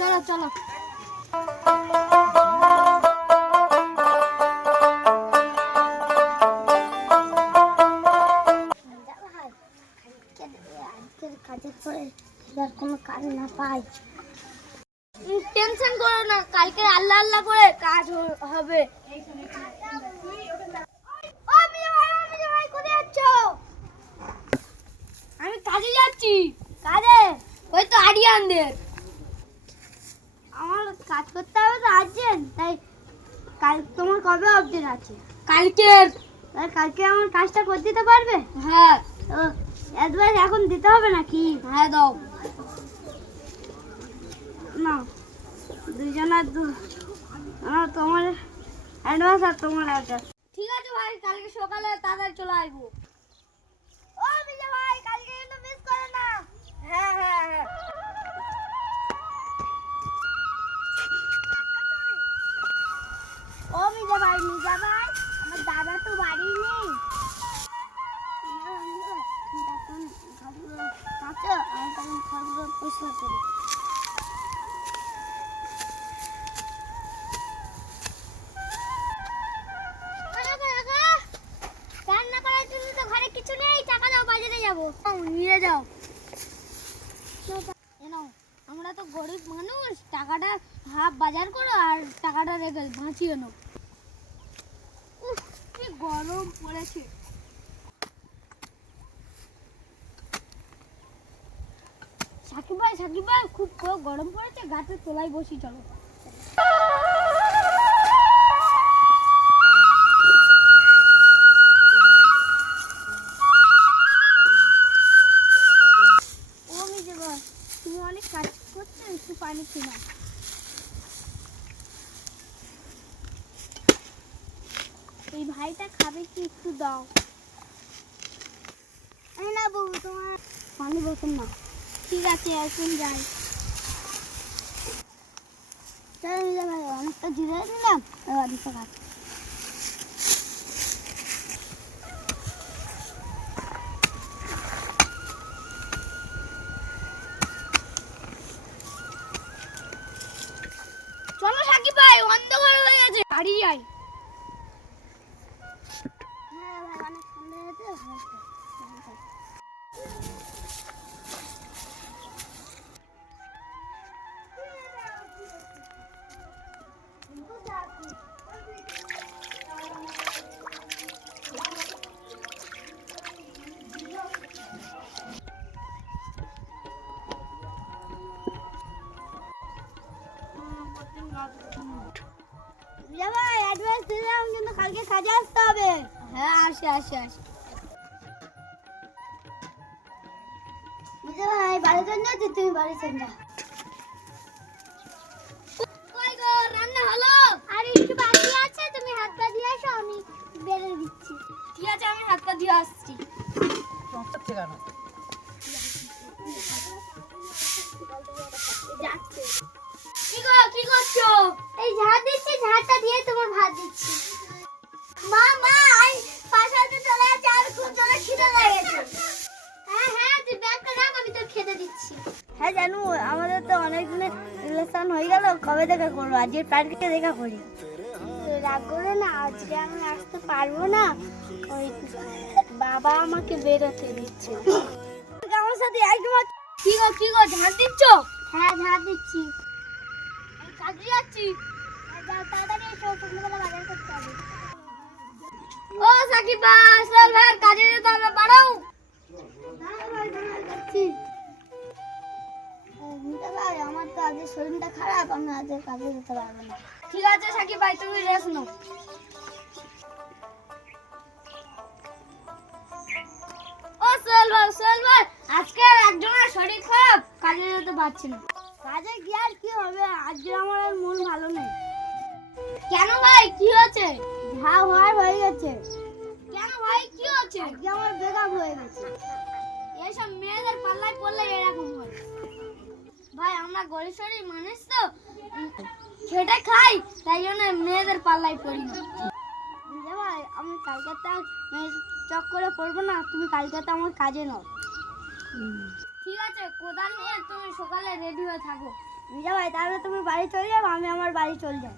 চলো চলো। কাজের পরে কোনো কাজ না পাই, টেনশন করো না, কালকে আল্লাহ আল্লাহ করে কাজ হবে। আমি কাজে যাচ্ছি। কাজে? ওই তো আরিয়ানদের। আমার কাজ করতে হবে তো আর্জেন্ট, তাই কাল তোমার কবে অবধি আছে? কালকের। কালকে আমার কাজটা করে দিতে পারবে? হ্যাঁ। অ্যাডভান্স এখন দিতে হবে নাকি? হ্যাঁ দাও না, দুজনের তোমার অ্যাডভান্স আর তোমার অ্যাডভান্স। ঠিক আছে ভাই, কালকে সকালে তাড়াতাড়ি চলে আসবো। ও বিজয় ভাই, কালকে কিন্তু মিস করে না। হ্যাঁ হ্যাঁ হ্যাঁ। ও বিজয় ভাই, আমার দাদা তো বাড়ি নেই। পরিষ্কার করি। কিছু নেই, টাকা দাও, বাজারে যাবো। নিয়ে যাও। আমরা তো গরিব মানুষ, টাকাটা হাফ বাজার করো আর টাকাটা রেখে বাঁচিয়ে নাও। কি গরম পড়েছে। সাকিব ভাই খুব গরম পড়েছে, গাছের তলায় বসি, চলো। তুমি অনেক কাজ করছো, একটু পানি কিনা। এই ভাইটা খাবে কি, একটু দাও। না বউ, তোমার পানি বোতল না। ঠিক আছে, এখন যাই। ভাই অনেকটা জিরে নিলাম, অনেকটা কাজ। চলো সাকিব ভাই, অন্ধকার হয়ে গেছে, বাড়ি যাই। হ্যাঁ ভাই, অনেক ঠান্ডা হয়েছে। ভাই অ্যাডভান্স দিলাম, কিন্তু কালকে কাজে আসতে হবে। হ্যাঁ আসি। ভাই বাড়ি চলে যাচ্ছি, তুমি বাড়ি চলে যাও। রান্না হলো? আর একটু বাকি আছে, তুমি হাত পা দিয়ে আসো, আমি বেড়ে দিচ্ছি। ঠিক আছে, আমি হাত পা দিয়ে আসছি। কি করছো? এই ঝাড় দিচ্ছি, ঝাড়টা দিয়ে তোমার ভাত দিচ্ছি। মা পাশাতে চলে যাচ্ছে, আর খুব জোরে খিদে লেগেছে। হ্যাঁ তুই ব্যাগটা রাখ, আমি তোর খেতে দিচ্ছি। হ্যাঁ জানু, আমাদের তো অনেক দিনের রিলেশন হয়ে গেল, কবে দেখা করবো? আজকে পার্কে দেখা করি। রাগ করো না, আজকে আমি আসতে পারবো না, ওই বাবা আমাকে বেরোতে দিচ্ছে। আমার সাথে একদম। কি গো ঝাড় দিচ্ছ? হ্যাঁ ঝাড় দিচ্ছি। আমি কাজে যাচ্ছি। যাও তাড়াতাড়ি এসো, সন্ধ্যাবেলা বাজার করতে হবে। ও সাকিব ভাই, চল ভাই, কাজে যেতে হবে, বাড়াও। আমার তো আজকে শরীরটা খারাপ, আমি আজকে কাজে যেতে পারবো না। ঠিক আছে সাকিব ভাই, তুমি রেস্ট নাও। ও চল ভাই, আজকে একজনের শরীর খারাপ, কাজে যেতে পারছি না। কাজে গিয়ে আর কি হবে, আজকে আমার আর মন ভালো নেই। কেন ভাই, কি হয়েছে? যা হওয়ার হয়ে গেছে। কেন ভাই, কি হয়েছে? আজকে আমার ব্রেকআপ হয়ে গেছে। এইসব মেয়েদের পাল্লায় পড়লে এরকম হয় ভাই, আমরা গরিব শরীর মানুষ তো, খেটে খাই, তাই জন্য মেয়েদের পাল্লায় পড়ি না। ভাই আমি কালকে চক করে পড়বো না, তুমি কালকে তো আমার কাজে নাও। ঠিক আছে, কোদাল নিয়ে তুমি সকালে রেডি হয়ে থাকো। যাও ভাই, তাহলে তুমি বাড়ি চলে যাও, আমি আমার বাড়ি চলে যাই।